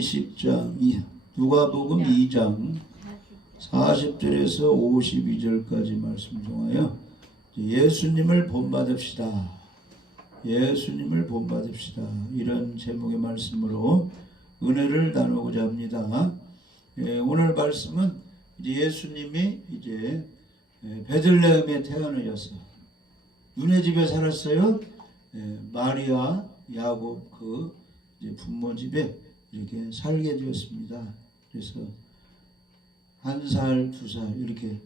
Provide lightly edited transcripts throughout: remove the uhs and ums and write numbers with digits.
10장 누가복음 2장 40절에서 52절까지 말씀 중하여 예수님을 본받읍시다. 예수님을 본받읍시다. 이런 제목의 말씀으로 은혜를 나누고자 합니다. 오늘 말씀은 이제 예수님이 이제 베들레헴에 태어나셔서 누네 집에 살았어요. 마리아, 야곱 그 이제 부모 집에 이렇게 살게 되었습니다. 그래서 1살, 2살 이렇게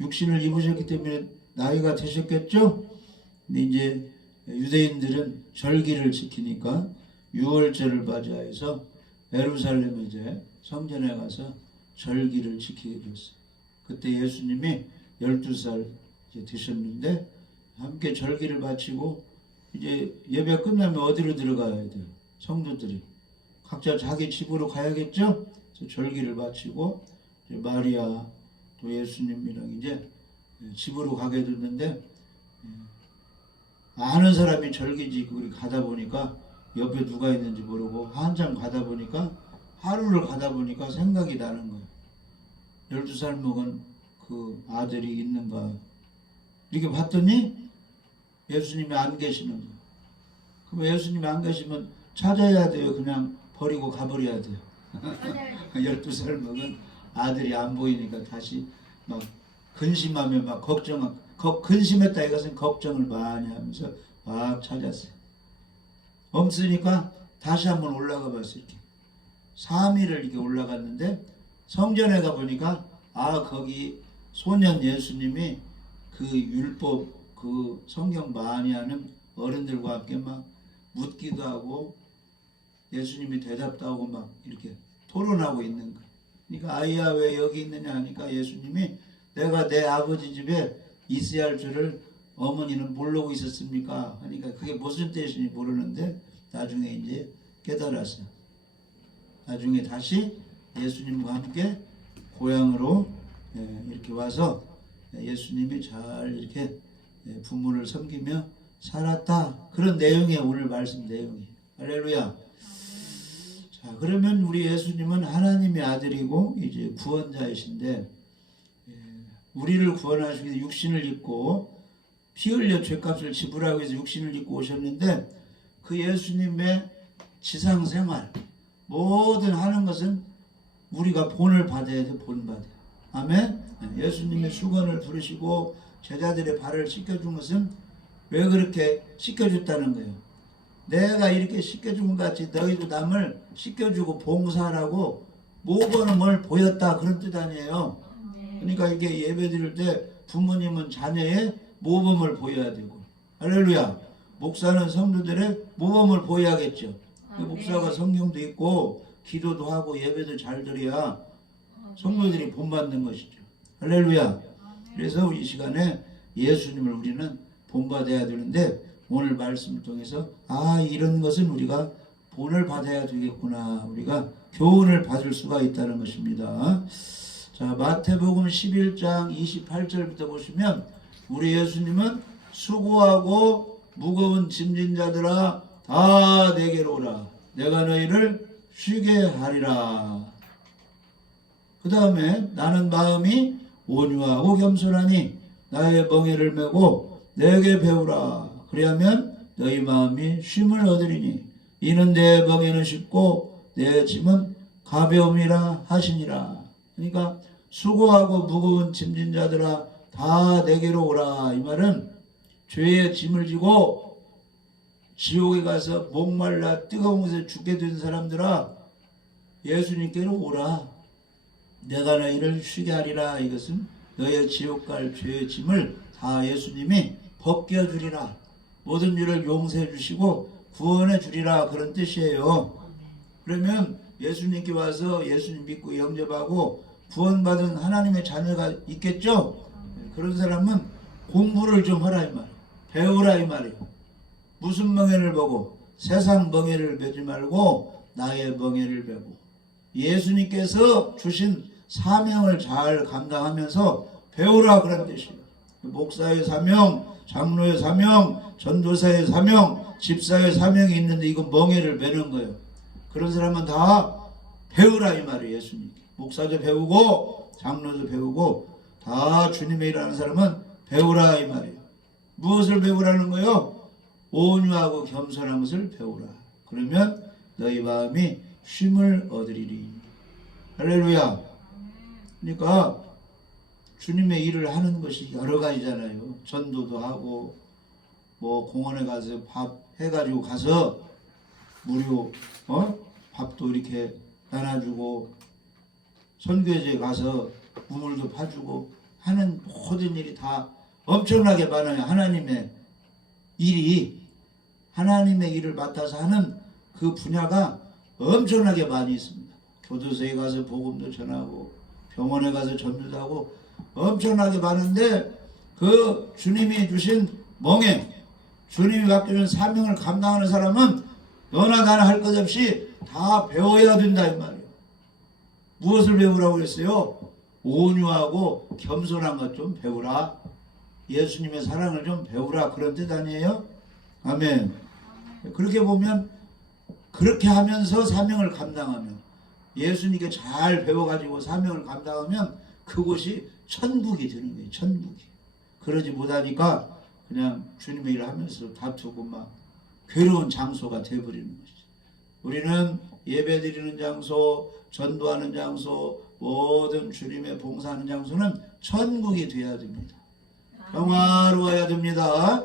육신을 입으셨기 때문에 나이가 되셨겠죠? 근데 이제 유대인들은 절기를 지키니까 유월절을 맞이해서 예루살렘 이제 성전에 가서 절기를 지키게 됐어요. 그때 예수님이 12살 이제 되셨는데 함께 절기를 마치고 이제 예배 끝나면 어디로 들어가야 돼요? 성도들이 각자 자기 집으로 가야겠죠? 그래서 절기를 마치고 이제 마리아 또 예수님이랑 이제 집으로 가게 됐는데 아는 사람이 절기지 거기 가다 보니까 옆에 누가 있는지 모르고 한참 가다 보니까 하루를 가다 보니까 생각이 나는 거예요. 12살 먹은 그 아들이 있는가 이렇게 봤더니 예수님이 안 계시는 거예요. 그럼 예수님이 안 계시면 찾아야 돼요? 그냥 버리고 가버려야 돼요? 12살 먹은 아들이 안 보이니까 다시 막 근심하며 막 근심했다 이것은 걱정을 많이 하면서 막 찾았어요. 없으니까 다시 한번 올라가 봤어요. 이렇게 3일을 이렇게 올라갔는데 성전에 가보니까 거기 소년 예수님이 그 율법 그 성경 많이 하는 어른들과 함께 막 묻기도 하고 예수님이 대답도 하고 막 이렇게 토론하고 있는 거예요. 그러니까 아이야 왜 여기 있느냐 하니까 예수님이 내가 내 아버지 집에 있어야 할 줄을 어머니는 모르고 있었습니까? 하니까 그게 무슨 뜻인지 모르는데 나중에 이제 깨달았어요. 나중에 다시 예수님과 함께 고향으로 이렇게 와서 예수님이 잘 이렇게 부모를 섬기며 살았다. 그런 내용이 오늘 말씀 내용이에요. 할렐루야. 자, 그러면 우리 예수님은 하나님의 아들이고 이제 구원자이신데 우리를 구원하시기 위해서 육신을 입고 피 흘려 죄값을 지불하기 위해서 육신을 입고 오셨는데 그 예수님의 지상생활 모든 하는 것은 우리가 본을 받아야 돼. 본 받아요. 아멘. 예수님의 수건을 부르시고 제자들의 발을 씻겨준 것은 왜 그렇게 씻겨줬다는 거예요. 내가 이렇게 씻겨준 것 같이 너희도 남을 씻겨주고 봉사하라고 모범을 보였다 그런 뜻 아니에요. 그러니까 이게 예배 드릴 때 부모님은 자녀의 모범을 보여야 되고 할렐루야. 목사는 성도들의 모범을 보여야겠죠. 목사가 성경도 읽고 기도도 하고 예배도 잘 드려야 성도들이 본받는 것이죠. 할렐루야. 그래서 이 시간에 예수님을 우리는 본받아야 되는데 오늘 말씀을 통해서 이런 것은 우리가 본을 받아야 되겠구나. 우리가 교훈을 받을 수가 있다는 것입니다. 자, 마태복음 11장 28절부터 보시면 우리 예수님은 수고하고 무거운 짐진 자들아 다 내게로 오라. 내가 너희를 쉬게 하리라. 그 다음에 나는 마음이 온유하고 겸손하니 나의 멍에를 메고 내게 배우라. 그리하면 너희 마음이 쉼을 얻으리니 이는 내 멍에는 쉽고 내 짐은 가벼움이라 하시니라. 그러니까 수고하고 무거운 짐진 자들아 다 내게로 오라. 이 말은 죄의 짐을 지고 지옥에 가서 목말라 뜨거운 곳에 죽게 된 사람들아 예수님께로 오라. 내가 너희를 쉬게 하리라. 이것은 너의 지옥 갈 죄의 짐을 다 예수님이 벗겨주리라. 모든 일을 용서해 주시고 구원해 주리라. 그런 뜻이에요. 그러면 예수님께 와서 예수님 믿고 영접하고 구원받은 하나님의 자녀가 있겠죠? 그런 사람은 공부를 좀 하라 이 말이에요. 배우라 이 말이에요. 무슨 멍에를 보고 세상 멍에를 베지 말고 나의 멍에를 베고 예수님께서 주신 사명을 잘 감당하면서 배우라 그런 뜻이에요. 목사의 사명, 장로의 사명, 전도사의 사명, 집사의 사명이 있는데 이거 멍에를 베는 거예요. 그런 사람은 다 배우라 이 말이에요. 예수님 목사도 배우고 장로도 배우고 다 주님의 일하는 사람은 배우라 이 말이에요. 무엇을 배우라는 거요? 온유하고 겸손한 것을 배우라. 그러면 너희 마음이 쉼을 얻으리리. 할렐루야. 그러니까 주님의 일을 하는 것이 여러 가지잖아요. 전도도 하고 뭐 공원에 가서 밥 해가지고 가서 무료 밥도 이렇게 나눠주고 선교지에 가서 우물도 파주고 하는 모든 일이 다 엄청나게 많아요. 하나님의 일을 맡아서 하는 그 분야가 엄청나게 많이 있습니다. 교도소에 가서 복음도 전하고 병원에 가서 전도도 하고 엄청나게 많은데 그 주님이 주신 멍에 주님이 맡겨준 사명을 감당하는 사람은 너나 나나 할 것 없이 다 배워야 된다 이 말이에요. 무엇을 배우라고 했어요? 온유하고 겸손한 것 좀 배우라. 예수님의 사랑을 좀 배우라. 그런 뜻 아니에요? 아멘. 그렇게 보면 그렇게 하면서 사명을 감당하면 예수님께 잘 배워가지고 사명을 감당하면 그곳이 천국이 되는 거예요. 천국이. 그러지 못하니까 그냥 주님의 일을 하면서 다투고 막 괴로운 장소가 되어버리는 것이죠. 우리는 예배드리는 장소, 전도하는 장소, 모든 주님의 봉사하는 장소는 천국이 되어야 됩니다. 평화로워야 됩니다.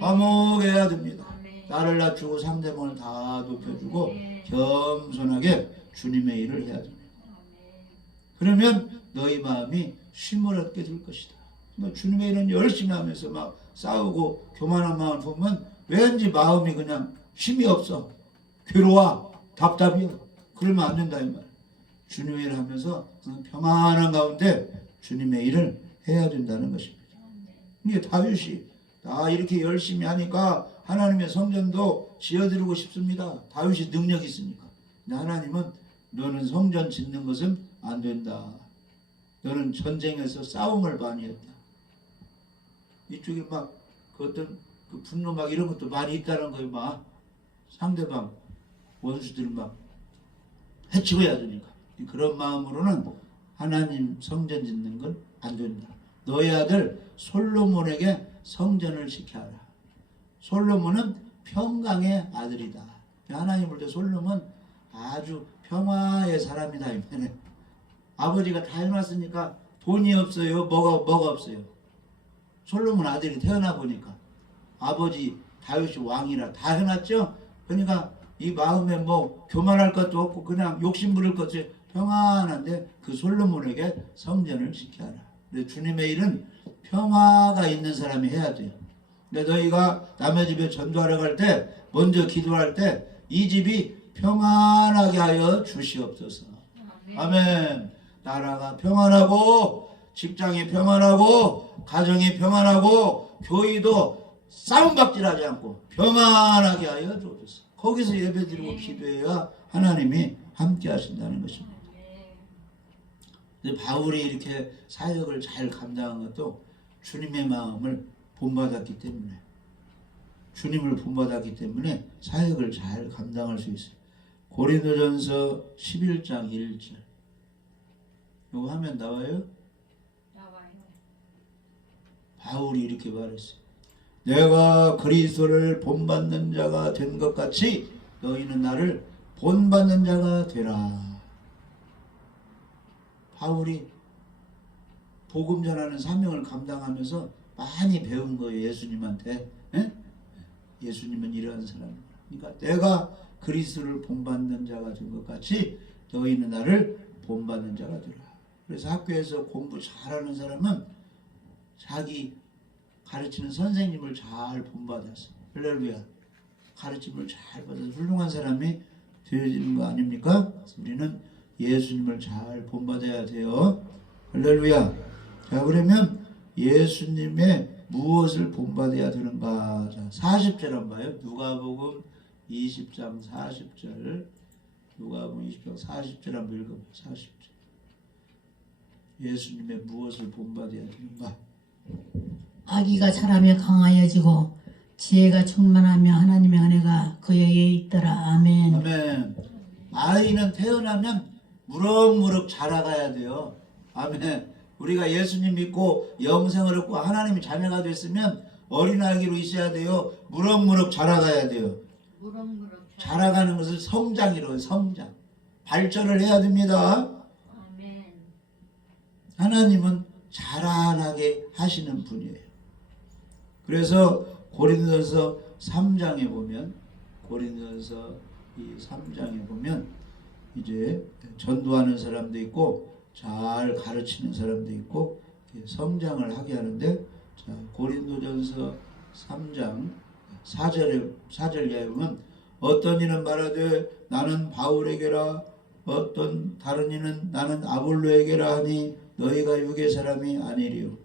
화목해야 됩니다. 나를 낮추고 상대방을 다 높여주고 겸손하게 주님의 일을 해야 됩니다. 그러면 너희 마음이 쉼을 얻게 될 것이다. 주님의 일은 열심히 하면서 막 싸우고 교만한 마음을 보면 왠지 마음이 그냥 쉼이 없어. 괴로워. 답답이요. 그러면 안 된다 이 말. 주님의 일을 하면서 평안한 가운데 주님의 일을 해야 된다는 것입니다. 이게 다윗이 다 이렇게 열심히 하니까 하나님의 성전도 지어드리고 싶습니다. 다윗이 능력이 있으니까. 근데 하나님은 너는 성전 짓는 것은 안 된다. 너는 전쟁에서 싸움을 많이 했다. 이쪽에 막 그 어떤 그 분노 막 이런 것도 많이 있다는 거예요. 막 상대방 원수들 막 해치고 해야 되니까. 그런 마음으로는 하나님 성전 짓는 건 안 된다. 너희 아들 솔로몬에게 성전을 지켜라. 솔로몬은 평강의 아들이다. 하나님 볼 때 솔로몬 아주 평화의 사람이다. 아버지가 다 해놨으니까 돈이 없어요. 뭐가 없어요. 솔로몬 아들이 태어나 보니까 아버지 다윗이 왕이라 다 해놨죠. 그러니까 이 마음에 뭐 교만할 것도 없고 그냥 욕심 부릴 것도 평안한데 그 솔로몬에게 성전을 지켜라. 근데 주님의 일은 평화가 있는 사람이 해야 돼요. 근데 너희가 남의 집에 전도하러 갈 때 먼저 기도할 때 이 집이 평안하게 하여 주시옵소서. 아멘. 나라가 평안하고 직장이 평안하고 가정이 평안하고 교회도 싸움박질하지 않고 평안하게 하여 주옵소서. 거기서 예배드리고 기도해야 하나님이 함께 하신다는 것입니다. 근데 바울이 이렇게 사역을 잘 감당한 것도 주님의 마음을 본받았기 때문에 주님을 본받았기 때문에 사역을 잘 감당할 수 있어요. 고린도전서 11장 1절 이거 하면 나와요? 나와요. 바울이 이렇게 말했어요. 내가 그리스도를 본받는 자가 된 것 같이 너희는 나를 본받는 자가 되라. 바울이 복음 전하는 사명을 감당하면서 많이 배운 거예요. 예수님한테. 에? 예수님은 이러한 사람이다. 그러니까 내가 그리스도를 본받는 자가 된 것 같이 너희는 나를 본받는 자가 되라. 그래서 학교에서 공부 잘하는 사람은 자기 가르치는 선생님을 잘 본받아서 할렐루야 가르침을 잘 받아서 훌륭한 사람이 되어지는 거 아닙니까? 우리는 예수님을 잘 본받아야 돼요. 할렐루야. 자, 그러면 예수님의 무엇을 본받아야 되는가? 자, 40절 한번 봐요. 누가복음 20장 40절. 누가복음 20장 40절 한번 읽어봐요. 40절. 예수님의 무엇을 본받아야 되는가? 아기가 자라며 강하여지고 지혜가 충만하며 하나님의 은혜가 그에게 있더라. 아멘. 아멘. 아이는 태어나면 무럭무럭 자라가야 돼요. 아멘. 우리가 예수님 믿고 영생을 얻고 하나님의 자녀가 됐으면 어린아기로 있어야 돼요. 무럭무럭 자라가야 돼요. 무럭무럭 자라가는 것을 성장이라고, 성장. 발전을 해야 됩니다. 아멘. 하나님은 자라나게 하시는 분이에요. 그래서 고린도서 3장에 보면, 고린도서 이 3장에 보면 이제 전도하는 사람도 있고 잘 가르치는 사람도 있고 성장을 하게 하는데, 자, 고린도전서 3장 4절 이하에 보면 어떤 이는 말하되 나는 바울에게라, 어떤 다른 이는 나는 아볼로에게라 하니 너희가 육의 사람이 아니리요.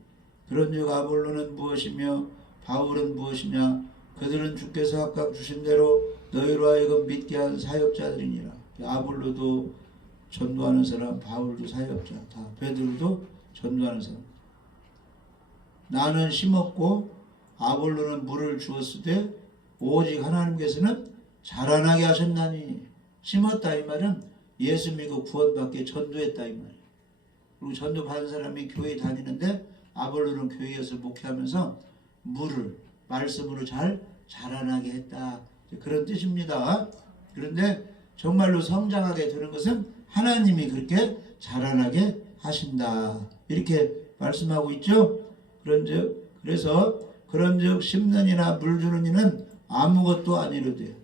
그런즉 아볼로는 무엇이며 바울은 무엇이냐? 그들은 주께서 각각 주신 대로 너희로 하여금 믿게 한 사역자들이니라. 아볼로도 전도하는 사람, 바울도 사역자, 다 베드로도 전도하는 사람. 나는 심었고 아볼로는 물을 주었으되 오직 하나님께서는 자라나게 하셨나니. 심었다 이 말은 예수 믿고 구원받게 전도했다 이 말이에요. 그리고 전도 받은 사람이 교회 다니는데 아볼로는 교회에서 목회하면서 물을 말씀으로 잘 자라나게 했다, 그런 뜻입니다. 그런데 정말로 성장하게 되는 것은 하나님이 그렇게 자라나게 하신다, 이렇게 말씀하고 있죠. 그런즉 심는 이나 물 주는 이는 아무것도 아니로되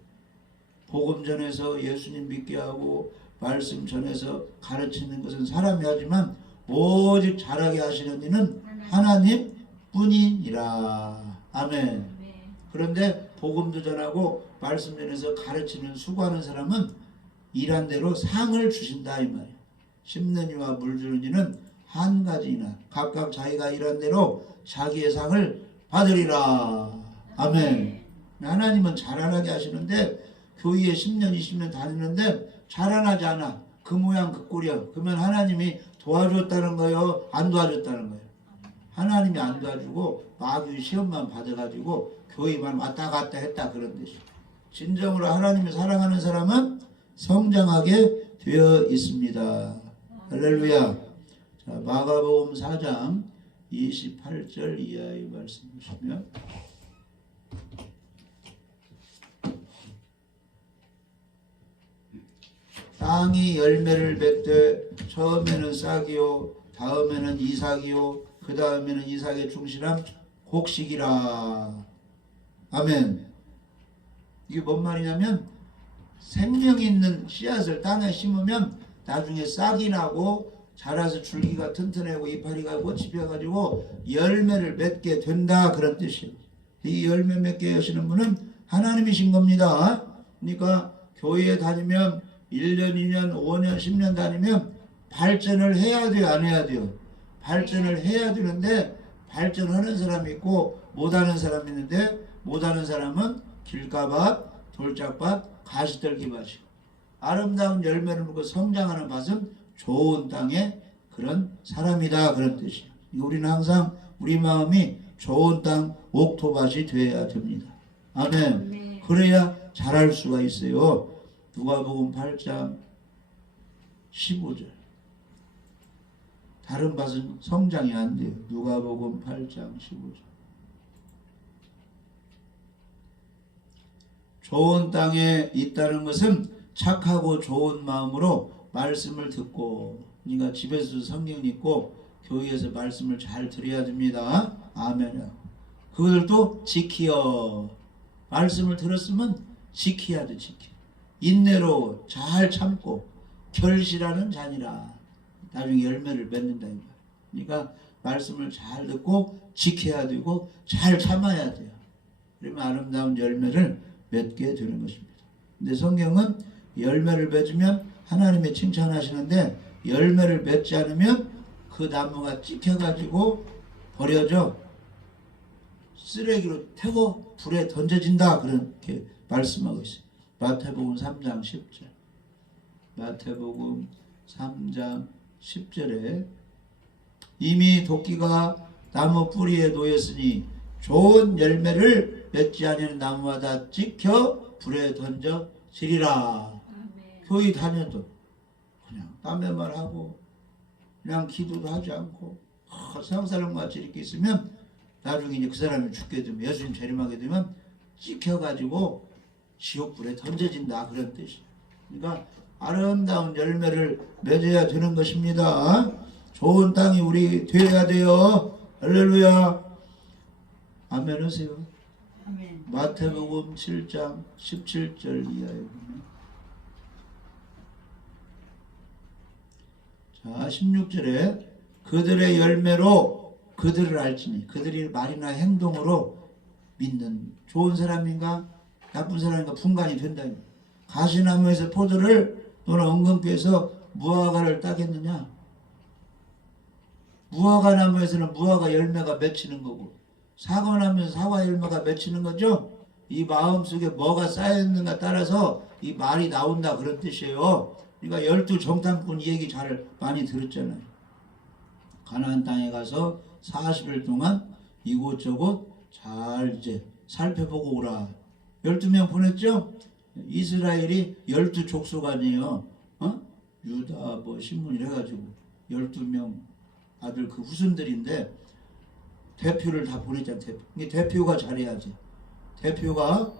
복음 전해서 예수님 믿게 하고 말씀 전해서 가르치는 것은 사람이 하지만 오직 자라게 하시는 이는 하나님 뿐이니라. 아멘. 그런데 복음도 전하고 말씀 전해서 가르치는 수고하는 사람은 일한 대로 상을 주신다 이 말이에요. 심는 이와 물 주는 이는 한 가지나 각각 자기가 일한 대로 자기의 상을 받으리라. 아멘. 하나님은 자라나게 하시는데 교회에 10년 20년 다니는데 자라나지 않아. 그 모양 그 꼴이야. 그러면 하나님이 도와줬다는 거예요? 안 도와줬다는 거예요? 하나님이 안 도와주고 마귀 시험만 받아가지고 교회만 왔다 갔다 했다, 그런 뜻이에요. 진정으로 하나님을 사랑하는 사람은 성장하게 되어 있습니다. 할렐루야. 자, 마가복음 4장 28절 이하의 말씀 보시면, 땅이 열매를 맺되 처음에는 싹이요 다음에는 이삭이요 그 다음에는 이삭의 충실함 곡식이라. 아멘. 이게 뭔 말이냐면 생명이 있는 씨앗을 땅에 심으면 나중에 싹이 나고 자라서 줄기가 튼튼하고 이파리가 꽃이 펴가지고 열매를 맺게 된다, 그런 뜻이에요. 이 열매 맺게 하시는 분은 하나님이신 겁니다. 그러니까 교회에 다니면 1년, 2년, 5년, 10년 다니면 발전을 해야 돼요, 안 해야 돼요? 발전을 해야 되는데 발전하는 사람이 있고 못하는 사람이 있는데, 못하는 사람은 길가밭, 돌짝밭, 가시떨기밭이고, 아름다운 열매를 먹고 성장하는 밭은 좋은 땅의 그런 사람이다, 그런 뜻이에요. 우리는 항상 우리 마음이 좋은 땅 옥토밭이 되어야 됩니다. 아멘. 그래야 자랄 수가 있어요. 누가복음 8장 15절. 다른 밭은 성장이 안 돼요. 누가복음 8장 15절. 좋은 땅에 있다는 것은 착하고 좋은 마음으로 말씀을 듣고, 그러니까 집에서 성경 읽고 교회에서 말씀을 잘 들어야 됩니다. 아멘. 그것들도 지키어. 말씀을 들었으면 지켜야 돼, 지켜. 인내로 잘 참고 결실하는 자니라. 나중에 열매를 맺는다. 그러니까 말씀을 잘 듣고 지켜야 되고 잘 참아야 돼요. 그러면 아름다운 열매를 맺게 되는 것입니다. 근데 성경은 열매를 맺으면 하나님의 칭찬하시는데, 열매를 맺지 않으면 그 나무가 찍혀가지고 버려져 쓰레기로 태워 불에 던져진다, 그렇게 말씀하고 있어요. 마태복음 3장 10절. 마태복음 3장 10절에 이미 도끼가 나무 뿌리에 놓였으니 좋은 열매를 맺지 않는 나무마다 찍혀 불에 던져지리라. 교회 다녀도 그냥 담배만 하고 그냥 기도도 하지 않고 세상 사람 같이 이렇게 있으면 나중에 이제 그 사람이 죽게 되면 예수님 재림하게 되면 찍혀가지고 지옥불에 던져진다 그런 뜻이에요. 그러니까 아름다운 열매를 맺어야 되는 것입니다. 좋은 땅이 우리 되어야 돼요. 할렐루야. 아멘 하세요. 아멘. 마태복음 7장 17절 이하에 보면 자 16절에 그들의 열매로 그들을 알지니 그들이 말이나 행동으로 믿는 좋은 사람인가 나쁜 사람인가 분간이 된다. 가시나무에서 포도를 또는 엉겅퀴에서 무화과를 따겠느냐. 무화과 나무에서는 무화과 열매가 맺히는 거고 사과나무에서 사과 열매가 맺히는 거죠. 이 마음속에 뭐가 쌓여있는가 따라서 이 말이 나온다 그런 뜻이에요. 그러니까 12정탐꾼 얘기 잘 많이 들었잖아요. 가나안 땅에 가서 40일 동안 이곳저곳 잘 이제 살펴보고 오라. 12명 보냈죠. 이스라엘이 12족속 아니에요. 유다 뭐 신문 이래가지고 12명 아들 그 후손들인데 대표를 다 보냈잖아. 대표가 잘해야지. 대표가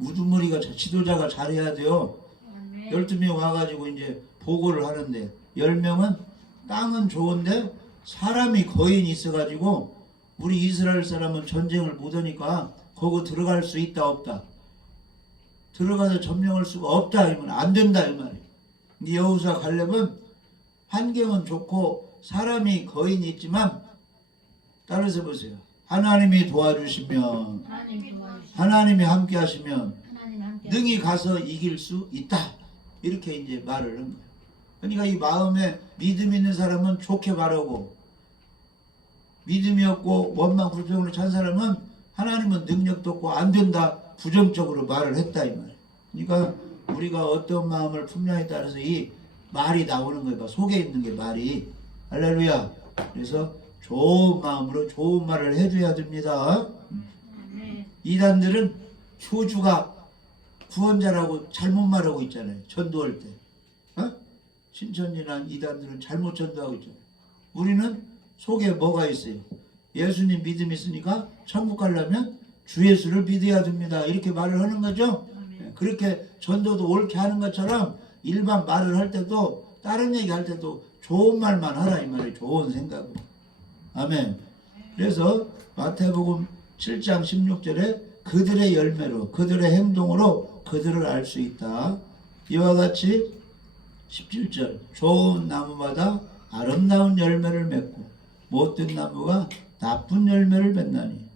우두머리가 지도자가 잘해야 돼요. 아멘. 12명 와가지고 이제 보고를 하는데 10명은 땅은 좋은데 사람이 거인이 있어가지고 우리 이스라엘 사람은 전쟁을 못하니까 거기 들어갈 수 있다 없다. 들어가서 점령할 수가 없다 이면 안 된다 이 말이에요. 여호수아 갈렙은 환경은 좋고 사람이 거인이 있지만 따라서 보세요. 하나님이 도와주시면 하나님이 함께 하시면 하나님 함께 능히 가서 이길 수 있다. 이렇게 이제 말을 한 거예요. 그러니까 이 마음에 믿음 있는 사람은 좋게 말하고 믿음이 없고 원망 불평으로 찬 사람은 하나님은 능력도 없고 안 된다 부정적으로 말을 했다 이 말이에요. 그러니까 우리가 어떤 마음을 품냐에 따라서 이 말이 나오는 거예요. 속에 있는 게 말이. 할렐루야. 그래서 좋은 마음으로 좋은 말을 해줘야 됩니다. 아멘. 이단들은 교주가 구원자라고 잘못 말하고 있잖아요. 전도할 때. 신천지나 이단들은 잘못 전도하고 있잖아요. 우리는 속에 뭐가 있어요? 예수님 믿음 있으니까 천국 가려면 주 예수를 믿어야 됩니다. 이렇게 말을 하는 거죠. 그렇게 전도도 옳게 하는 것처럼 일반 말을 할 때도 다른 얘기 할 때도 좋은 말만 하라 이 말이에요. 좋은 생각으로. 아멘. 그래서 마태복음 7장 16절에 그들의 열매로 그들의 행동으로 그들을 알 수 있다. 이와 같이 17절 좋은 나무마다 아름다운 열매를 맺고 못된 나무가 나쁜 열매를 맺나니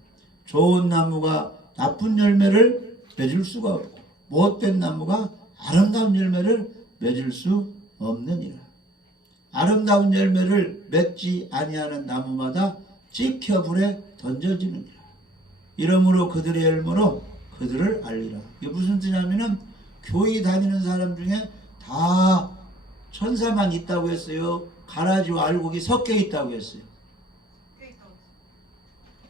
좋은 나무가 나쁜 열매를 맺을 수가 없고 못된 나무가 아름다운 열매를 맺을 수 없느니라. 아름다운 열매를 맺지 아니하는 나무마다 찍혀 불에 던져지느니라. 이러므로 그들의 열매로 그들을 알리라. 이게 무슨 뜻이냐면은 교회 다니는 사람 중에 다 천사만 있다고 했어요. 가라지와 알곡이 섞여 있다고 했어요.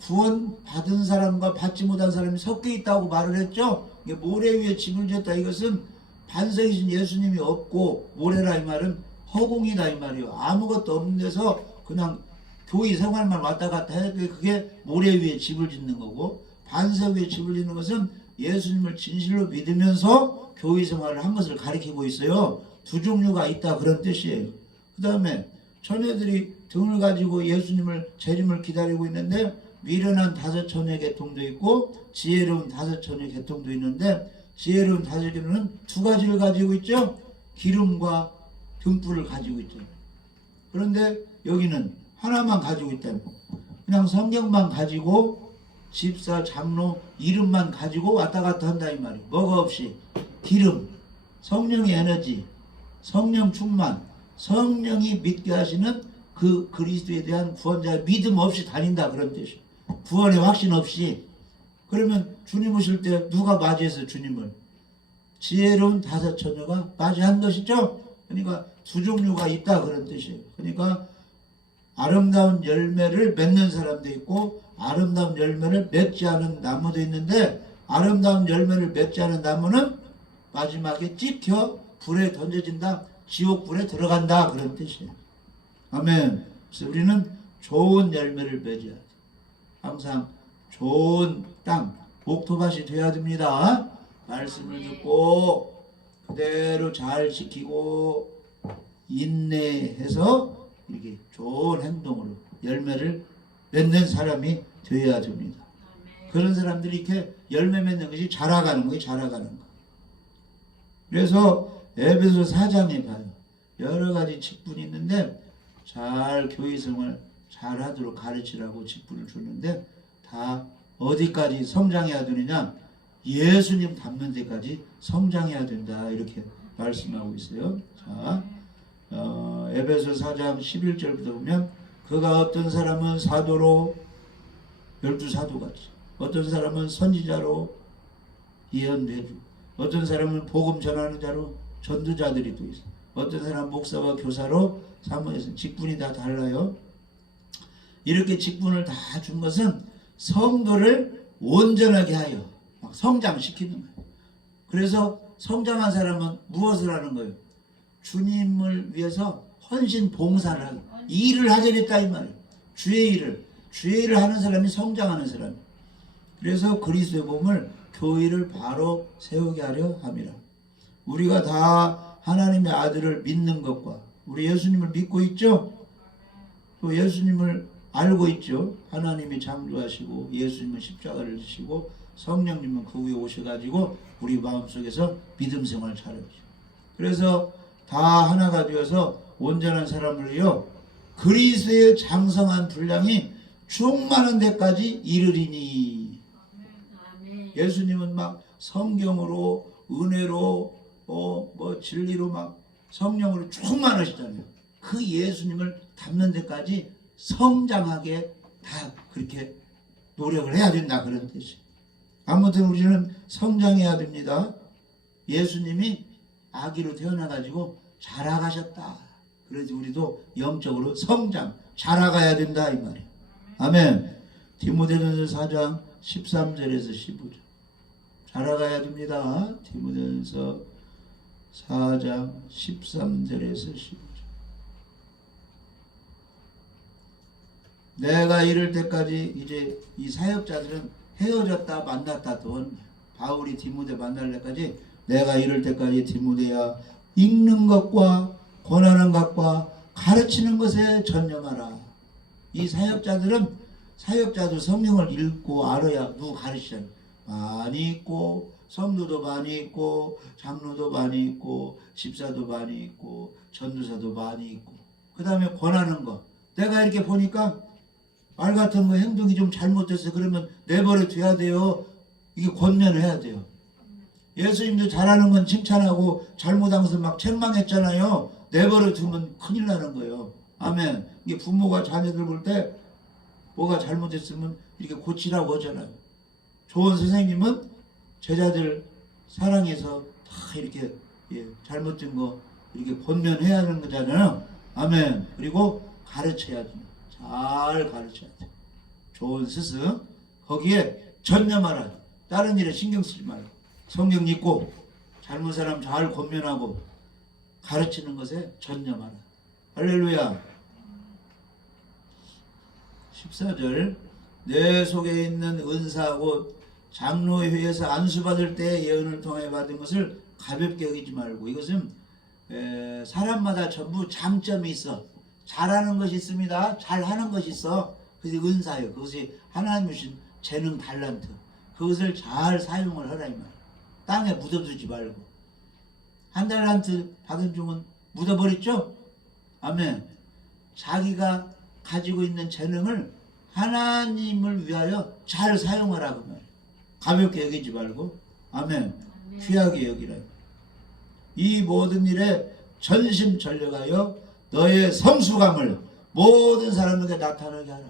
구원 받은 사람과 받지 못한 사람이 섞여 있다고 말을 했죠. 이게 모래 위에 집을 지었다. 이것은 반석이신 예수님이 없고 모래라 이 말은 허공이다 이 말이에요. 아무것도 없는 데서 그냥 교회 생활만 왔다 갔다 해. 그게 모래 위에 집을 짓는 거고 반석 위에 집을 짓는 것은 예수님을 진실로 믿으면서 교회 생활을 한 것을 가리키고 있어요. 두 종류가 있다 그런 뜻이에요. 그 다음에 처녀들이 등을 가지고 예수님을 재림을 기다리고 있는데 미련한 5처녀 계통도 있고 지혜로운 5처녀 계통도 있는데 지혜로운 5처녀는 두 가지를 가지고 있죠. 기름과 등불을 가지고 있죠. 그런데 여기는 하나만 가지고 있다는 거. 그냥 성경만 가지고 집사, 장로 이름만 가지고 왔다 갔다 한다 이 말이에요. 뭐가 없이 기름, 성령의 에너지, 성령 충만, 성령이 믿게 하시는 그 그리스도에 대한 구원자의 믿음 없이 다닌다 그런 뜻이에요. 구원의 확신 없이. 그러면 주님 오실 때 누가 맞이해서 주님을? 지혜로운 5처녀가 맞이한 것이죠. 그러니까 두 종류가 있다 그런 뜻이에요. 그러니까 아름다운 열매를 맺는 사람도 있고 아름다운 열매를 맺지 않은 나무도 있는데 아름다운 열매를 맺지 않은 나무는 마지막에 찍혀 불에 던져진다. 지옥불에 들어간다 그런 뜻이에요. 아멘. 그래서 우리는 좋은 열매를 맺어야 돼. 항상 좋은 땅, 목토밭이 되어야 됩니다. 말씀을 듣고 그대로 잘 지키고 인내해서 이렇게 좋은 행동으로 열매를 맺는 사람이 되어야 됩니다. 그런 사람들이 이렇게 열매 맺는 것이 자라가는 거예요. 자라가는 거. 그래서 에베소 4장에 봐요. 여러 가지 직분이 있는데 잘 교회생활 잘하도록 가르치라고 직분을 주는데 다 어디까지 성장해야 되느냐? 예수님 닮는 데까지 성장해야 된다 이렇게 말씀하고 있어요. 자, 에베소 4장 11절부터 보면 그가 어떤 사람은 사도로 12사도같이 어떤 사람은 선지자로 예언도 해주고 어떤 사람은 복음 전하는 자로 전도자들이 또 있어요. 어떤 사람은 목사와 교사로 사모해서 직분이 다 달라요. 이렇게 직분을 다 준 것은 성도를 온전하게 하여 막 성장시키는 거예요. 그래서 성장한 사람은 무엇을 하는 거예요? 주님을 위해서 헌신 봉사를 하고 일을 하자랬다 이 말이에요. 주의 일을 하는 사람이 성장하는 사람. 그래서 그리스도의 몸을 교회를 바로 세우게 하려 함이라. 우리가 다 하나님의 아들을 믿는 것과 우리 예수님을 믿고 있죠? 또 예수님을 알고 있죠? 하나님이 창조하시고 예수님은 십자가를 지시고 성령님은 그 위에 오셔가지고 우리 마음속에서 믿음 생활을 잘하죠. 그래서 다 하나가 되어서 온전한 사람을요 그리스도의 장성한 분량이 충만한 데까지 이르리니. 예수님은 막 성경으로 은혜로 뭐 진리로 막 성령으로 충만하시잖아요. 그 예수님을 닮는 데까지 성장하게 다 그렇게 노력을 해야 된다 그런 뜻이에요. 아무튼 우리는 성장해야 됩니다. 예수님이 아기로 태어나가지고 자라가셨다. 그래서 우리도 영적으로 성장, 자라가야 된다 이 말이에요. 아멘. 디모데전서 4장 13절에서 15절 자라가야 됩니다. 디모데전서 4장 13절에서 15절 내가 이를 때까지 이제 이 사역자들은 헤어졌다 만났다 돈 바울이 디모데 만날 때까지 내가 이를 때까지 디모데야 읽는 것과 권하는 것과 가르치는 것에 전념하라. 이 사역자도 성경을 읽고 알아야 누구 가르치잖아요. 많이 있고 성도도 많이 있고 장로도 많이 있고 집사도 많이 있고 전도사도 많이 있고 그 다음에 권하는 거. 내가 이렇게 보니까 말 같은 거 행동이 좀 잘못됐어. 그러면 내버려 둬야 돼요. 이게 권면해야 돼요. 예수님도 잘하는 건 칭찬하고 잘못한 것은 막 책망했잖아요. 내버려 두면 큰일 나는 거예요. 아멘. 이게 부모가 자녀들 볼 때 뭐가 잘못했으면 이렇게 고치라고 하잖아요. 좋은 선생님은 제자들 사랑해서 다 이렇게 잘못된 거 이렇게 권면해야 하는 거잖아요. 아멘. 그리고 가르쳐야 돼요. 잘 가르쳐야 돼. 좋은 스승 거기에 전념하라. 다른 일에 신경 쓰지 말고 성경 읽고 잘못 사람 잘 권면하고 가르치는 것에 전념하라. 할렐루야. 14절 내 속에 있는 은사하고 장로의 회에서 안수받을 때 예언을 통해 받은 것을 가볍게 여기지 말고 이것은 사람마다 전부 장점이 있어. 잘하는 것이 있습니다. 잘하는 것이 있어. 그것이 은사예요. 그것이 하나님 주신 재능 달란트. 그것을 잘 사용을 하라 이 말이야. 땅에 묻어두지 말고. 한 달란트 받은 종은 묻어버렸죠? 아멘. 자기가 가지고 있는 재능을 하나님을 위하여 잘 사용하라 그 말이야. 가볍게 여기지 말고. 아멘. 귀하게 여기라. 이 모든 일에 전심전력하여 너의 성수감을 모든 사람에게 나타나게 하라.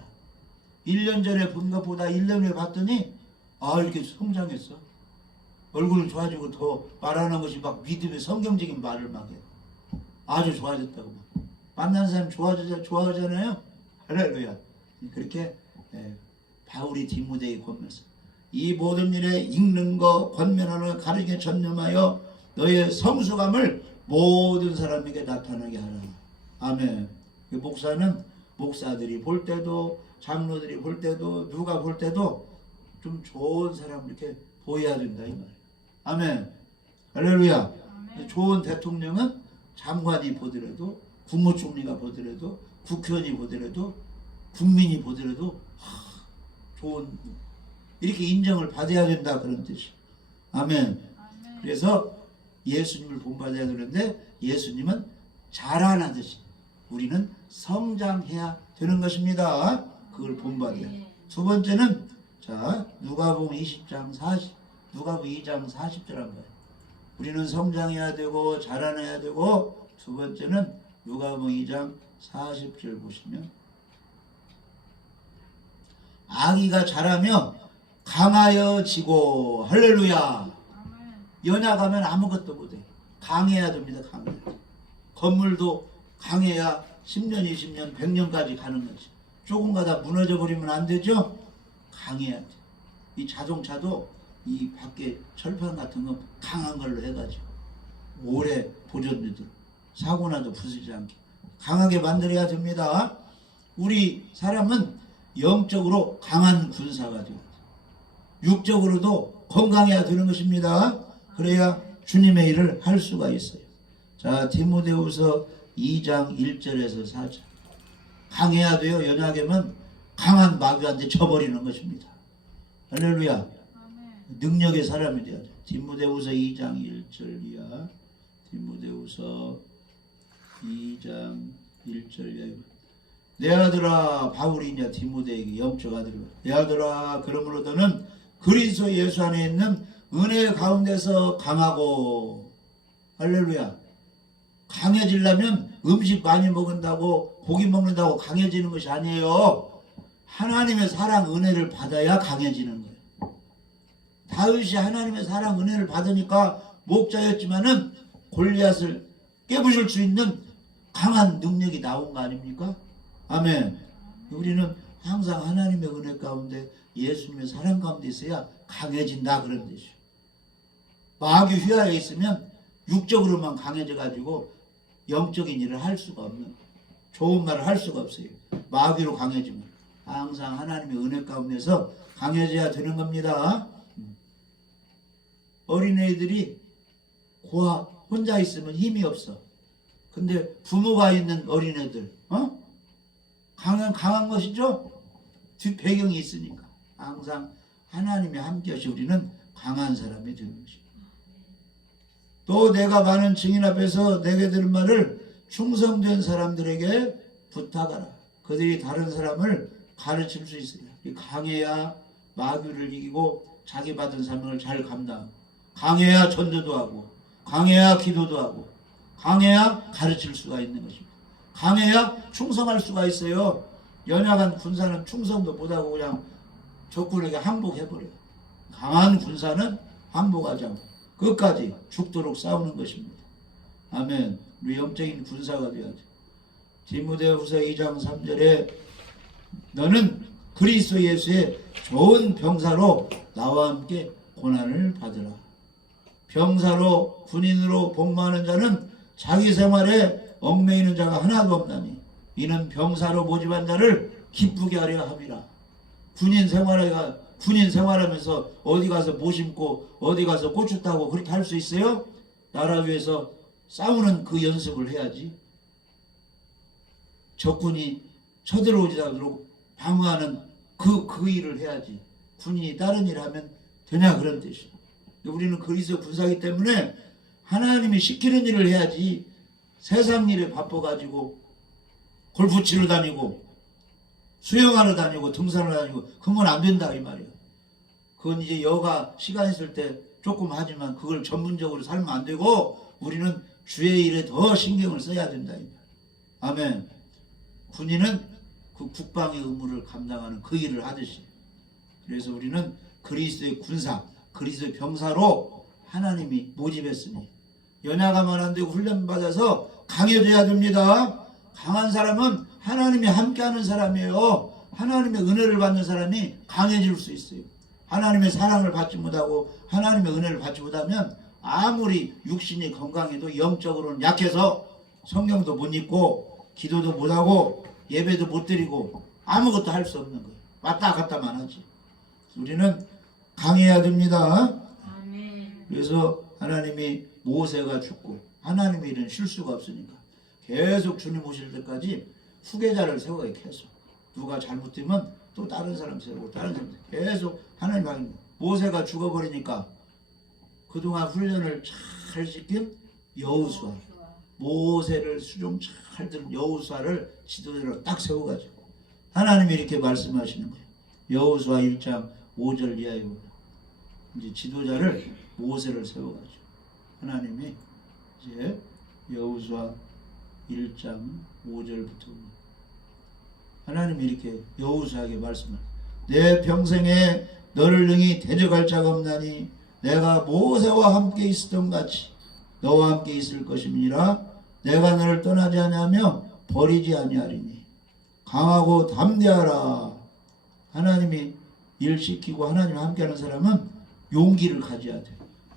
1년 전에 본 것보다 1년 후에 봤더니 이렇게 성장했어. 얼굴은 좋아지고 더 말하는 것이 막 믿음의 성경적인 말을 막 해. 아주 좋아졌다고 막. 만난 사람 좋아하잖아요. 할렐루야. 그렇게 바울이 디모데에게 권면했어. 이 모든 일에 읽는 거, 권면하는 거, 가르치게 전념하여 너의 성수감을 모든 사람에게 나타나게 하라. 아멘. 목사는 목사들이 볼 때도 장로들이 볼 때도 누가 볼 때도 좀 좋은 사람 이렇게 보여야 된다 이 말이에요. 아멘. 할렐루야. 아멘. 좋은 대통령은 장관이 보더라도 국무총리가 보더라도 국회의원이 보더라도 국민이 보더라도 좋은 이렇게 인정을 받아야 된다 그런 뜻이에요. 아멘. 아멘. 그래서 예수님을 본받아야 되는데 예수님은 자라나듯이 우리는 성장해야 되는 것입니다. 그걸 본받아야. 두 번째는 자 누가복음 20장 40 누가복음 2장 40절 한번. 우리는 성장해야 되고 자라나야 되고 두 번째는 누가복음 2장 40절 보시면 아기가 자라며 강하여지고 할렐루야. 아멘. 연약하면 아무것도 못해. 강해야 됩니다. 강해. 건물도 강해야 10년, 20년, 100년까지 가는 거지. 조금 가다 무너져 버리면 안 되죠. 강해야 돼. 이 자동차도 이 밖에 철판 같은 거 강한 걸로 해가지고 오래 보존되도록 사고나도 부수지 않게 강하게 만들어야 됩니다. 우리 사람은 영적으로 강한 군사가 돼요. 육적으로도 건강해야 되는 것입니다. 그래야 주님의 일을 할 수가 있어요. 자, 디모데후서 2장 1절에서 4절. 강해야 돼요. 연약하면 강한 마귀한테 쳐버리는 것입니다. 할렐루야. 아멘. 능력의 사람이 돼야 돼. 디모데후서 2장 1절이야. 디모데후서 2장 1절. 내 아들아, 바울이냐 디모데에게 영적 아들아, 내 아들아, 그러므로 너는 그리스도 예수 안에 있는 은혜 가운데서 강하고, 할렐루야. 강해지려면 음식 많이 먹는다고 고기 먹는다고 강해지는 것이 아니에요. 하나님의 사랑 은혜를 받아야 강해지는 거예요. 다윗이 하나님의 사랑 은혜를 받으니까 목자였지만은 골리앗을 깨부실 수 있는 강한 능력이 나온 거 아닙니까? 아멘. 우리는 항상 하나님의 은혜 가운데 예수님의 사랑 가운데 있어야 강해진다 그런 뜻이에요. 마귀 휘하에 있으면 육적으로만 강해져 가지고 영적인 일을 할 수가 없는 거예요. 좋은 말을 할 수가 없어요. 마귀로 강해지면 항상 하나님의 은혜 가운데서 강해져야 되는 겁니다. 어린애들이 고아 혼자 있으면 힘이 없어. 근데 부모가 있는 어린애들 강한 것이죠. 뒷 배경이 있으니까 항상 하나님의 함께하시 우리는 강한 사람이 되는 것입니다. 또 내가 많은 증인 앞에서 내게 들은 말을 충성된 사람들에게 부탁하라. 그들이 다른 사람을 가르칠 수 있어요. 강해야 마귀를 이기고 자기 받은 사명을 잘 감당하고, 강해야 전도도 하고, 강해야 기도도 하고, 강해야 가르칠 수가 있는 것입니다. 강해야 충성할 수가 있어요. 연약한 군사는 충성도 못하고 그냥 적군에게 항복해버려요. 강한 군사는 항복하지 않고 끝까지 죽도록 싸우는 것입니다. 아멘. 우리 영적인 군사가 되어야죠. 디모데후서 2장 3절에 너는 그리스도 예수의 좋은 병사로 나와 함께 고난을 받으라. 병사로 군인으로 복무하는 자는 자기 생활에 얽매이는 자가 하나도 없나니 이는 병사로 모집한 자를 기쁘게 하려 함이라. 군인 생활하면서 어디 가서 모 심고 어디 가서 고추 따고 그렇게 할 수 있어요? 나라 위해서 싸우는 그 연습을 해야지. 적군이 쳐들어오지 않도록 방어하는 그 일을 해야지. 군인이 다른 일을 하면 되냐 그런 뜻이에요. 우리는 그리스도 군사이기 때문에 하나님이 시키는 일을 해야지. 세상 일에 바빠가지고 골프 치러 다니고 수영하러 다니고 등산하러 다니고 그건 안 된다 이 말이야. 그건 이제 여가 시간 있을 때 조금 하지만 그걸 전문적으로 살면 안 되고 우리는 주의 일에 더 신경을 써야 된다 이 말이야. 아멘. 군인은 그 국방의 의무를 감당하는 그 일을 하듯이. 그래서 우리는 그리스도의 군사, 그리스도의 병사로 하나님이 모집했으니 연약하면 안 되고 훈련받아서 강해져야 됩니다. 강한 사람은 하나님이 함께하는 사람이에요. 하나님의 은혜를 받는 사람이 강해질 수 있어요. 하나님의 사랑을 받지 못하고 하나님의 은혜를 받지 못하면 아무리 육신이 건강해도 영적으로는 약해서 성경도 못 읽고 기도도 못하고 예배도 못 드리고 아무것도 할 수 없는 거예요. 왔다 갔다만 하지. 우리는 강해야 됩니다. 아멘. 그래서 하나님이 모세가 죽고 하나님이 이런 실수가 없으니까 계속 주님 오실 때까지 후계자를 세워요. 계속 누가 잘못되면 또 다른 사람 세우고 다른 사람 세우고 계속 하나님 하는. 모세가 죽어버리니까 그동안 훈련을 잘 시킨 여호수아, 모세를 수종 잘 들은 여호수아를 지도자로 딱 세워가지고 하나님이 이렇게 말씀하시는 거예요. 여호수아 1장 5절 이하에 보면 이제 지도자를 모세를 세워가지고 하나님이 이제 여호수아 1장 5절부터 하나님이 이렇게 여호수아에게 말씀하세요. 내 평생에 너를 능히 대적할 자가 없나니 내가 모세와 함께 있었던 같이 너와 함께 있을 것임이니라. 내가 너를 떠나지 아니하며 버리지 아니하리니 강하고 담대하라. 하나님이 일 시키고 하나님 함께하는 사람은 용기를 가져야 돼.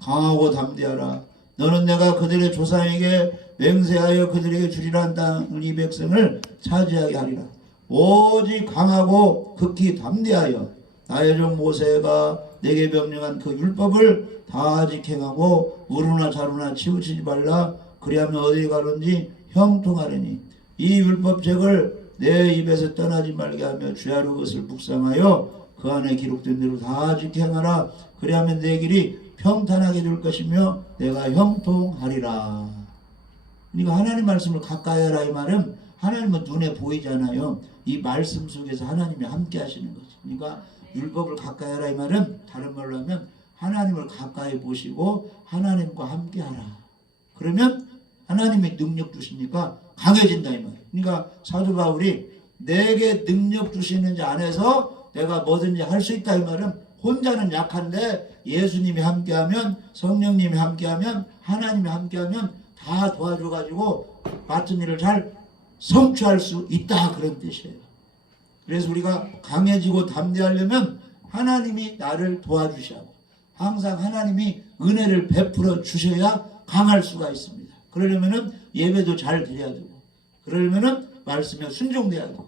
강하고 담대하라. 너는 내가 그들의 조상에게 맹세하여 그들에게 주리라 땅을 이 백성을 차지하게 하리라. 오직 강하고 극히 담대하여 나의 종 모세가 내게 명령한 그 율법을 다 지행하고 우루나 자루나 치우치지 말라. 그리하면 어디 가든지 형통하리니 이 율법책을 내 입에서 떠나지 말게 하며 주야로 그것을 묵상하여 그 안에 기록된 대로 다 지행하라. 그리하면 내 길이 평탄하게 될 것이며 내가 형통하리라. 그러니까 하나님 말씀을 가까이 하라 이 말은 하나님은 눈에 보이잖아요. 이 말씀 속에서 하나님이 함께 하시는 거죠. 그러니까 율법을 가까이 하라 이 말은 다른 말로 하면 하나님을 가까이 보시고 하나님과 함께 하라. 그러면 하나님이 능력 주시니까 강해진다 이 말이에요. 그러니까 사도 바울이 내게 능력 주시는 자 안에서 내가 뭐든지 할 수 있다 이 말은 혼자는 약한데 예수님이 함께하면 성령님이 함께하면 하나님이 함께하면 다 도와줘가지고 맡은 일을 잘 성취할 수 있다 그런 뜻이에요. 그래서 우리가 강해지고 담대하려면 하나님이 나를 도와주시고 항상 하나님이 은혜를 베풀어 주셔야 강할 수가 있습니다. 그러려면은 예배도 잘 드려야 되고 그러려면은 말씀에 순종돼야 되고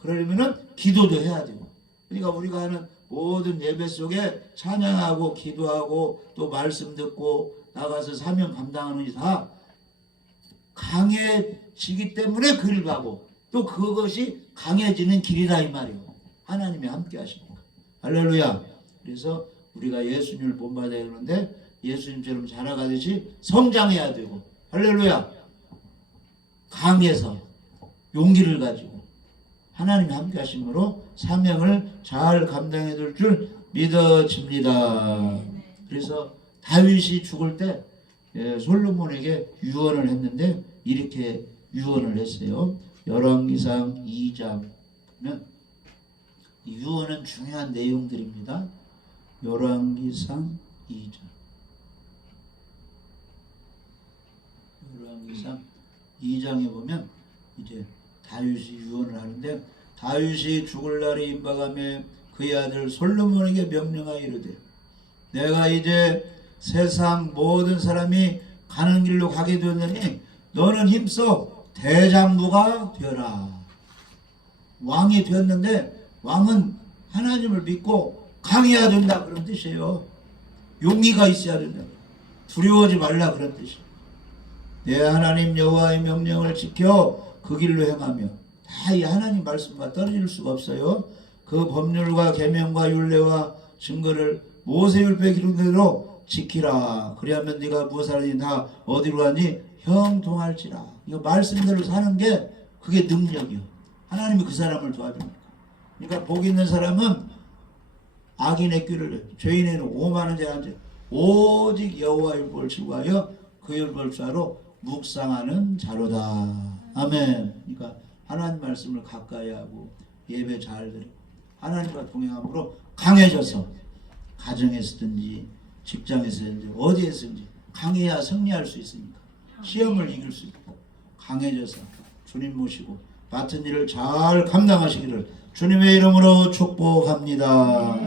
그러려면은 기도도 해야 되고 그러니까 우리가 하는 모든 예배 속에 찬양하고 기도하고 또 말씀 듣고 나가서 사명 감당하는 게 다 강해지기 때문에 그 일 가고 또 그것이 강해지는 길이라 이 말이에요. 하나님이 함께 하시니까. 할렐루야. 그래서 우리가 예수님을 본받아야 하는데 예수님처럼 자라가듯이 성장해야 되고 할렐루야. 강해서 용기를 가지고 하나님이 함께 하심으로 사명을 잘 감당해 줄 줄 믿어집니다. 그래서 다윗이 죽을 때 솔로몬에게 유언을 했는데 이렇게 유언을 했어요. 열왕기상 2장 보면 유언은 중요한 내용들입니다. 열왕기상 2장 열왕기상 2장에 보면 이제 다윗이 유언을 하는데 다윗이 죽을 날이 임박하며 그의 아들 솔로몬에게 명령하여 이르되 내가 이제 세상 모든 사람이 가는 길로 가게 되었느니 너는 힘써 대장부가 되어라. 왕이 되었는데 왕은 하나님을 믿고 강해야 된다 그런 뜻이에요. 용기가 있어야 된다. 두려워하지 말라 그런 뜻이에요. 내 하나님 여호와의 명령을 지켜 그 길로 행하며 다 이 하나님 말씀과 떨어질 수가 없어요. 그 법률과 계명과 율례와 증거를 모세율법에 기록된 대로 지키라. 그리하면 네가 무엇하든지 다 어디로 가니 형통할지라. 이거 말씀대로 사는 게 그게 능력이요. 하나님이 그 사람을 도와줍니다. 그러니까 복 있는 사람은 악인의 귀를 죄인에는 오만한 자한테 오직 여호와 율법을 추구하여 그 율법을 따로 묵상하는 자로다. 아멘. 그러니까 하나님 말씀을 가까이 하고 예배 잘 드리고 하나님과 동행함으로 강해져서 가정에서든지 직장에서든지 어디에서든지 강해야 승리할 수 있으니까 시험을 이길 수 있고 강해져서 주님 모시고 맡은 일을 잘 감당하시기를 주님의 이름으로 축복합니다.